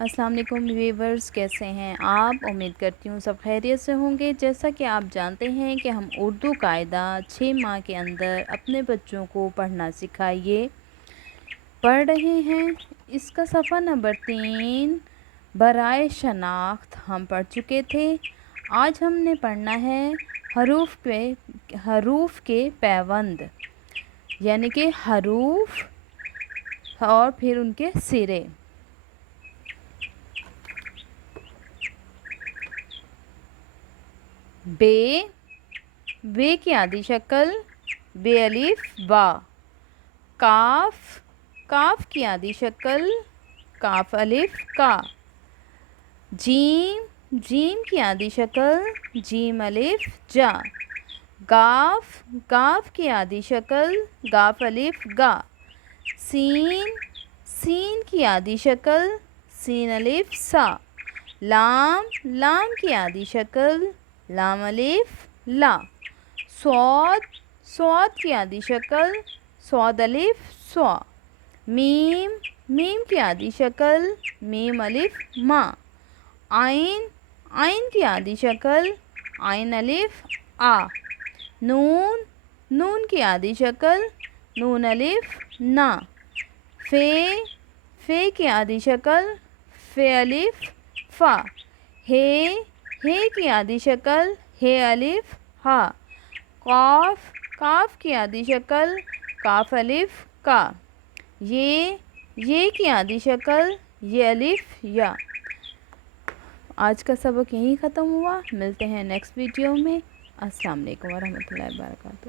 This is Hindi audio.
अस्सलाम वालेकुम व्यूवर्स, कैसे हैं आप। उम्मीद करती हूँ सब खैरियत से होंगे। जैसा कि आप जानते हैं कि हम उर्दू कायदा 6 माह के अंदर अपने बच्चों को पढ़ना सिखाइए पढ़ रहे हैं। इसका सफ़ा नंबर 3 बराए शनाख्त हम पढ़ चुके थे। आज हमने पढ़ना है हरूफ के पैवंद, यानी कि हरूफ और फिर उनके सिरे। बे की आधी शक्ल बे अलिफ बा। काफ की आधी शक्ल काफ अलिफ का। जीम की आधी शक्ल जीम अलिफ जा। गाफ की आधी शक्ल गाफ अलिफ गा। सीन की आधी शक्ल सीन अलिफ सा। लाम की आधी शक्ल लाम अलिफ ला। स्वाद की आधी शक्ल स्वाद अलिफ स्वा। मीम की आधी शक्ल मीम अलिफ मा। आइन की आधी शक्ल आइन अलिफ आ। नून की आधी शक्ल नून अलिफ ना। फे की आधी शक्ल फे अलिफ फा। हे की आधी शक्ल हे अलिफ हा। काफ की आधी शक्ल काफ अलिफ का। ये की आधी शक्ल ये अलिफ या। आज का सबक यहीं ख़त्म हुआ। मिलते हैं नेक्स्ट वीडियो में। अस्सलाम वालेकुम वरहमतुल्लाहि वबरकातुहू।